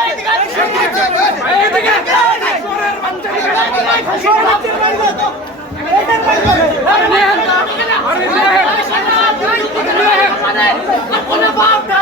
ايتي گهتي ايتي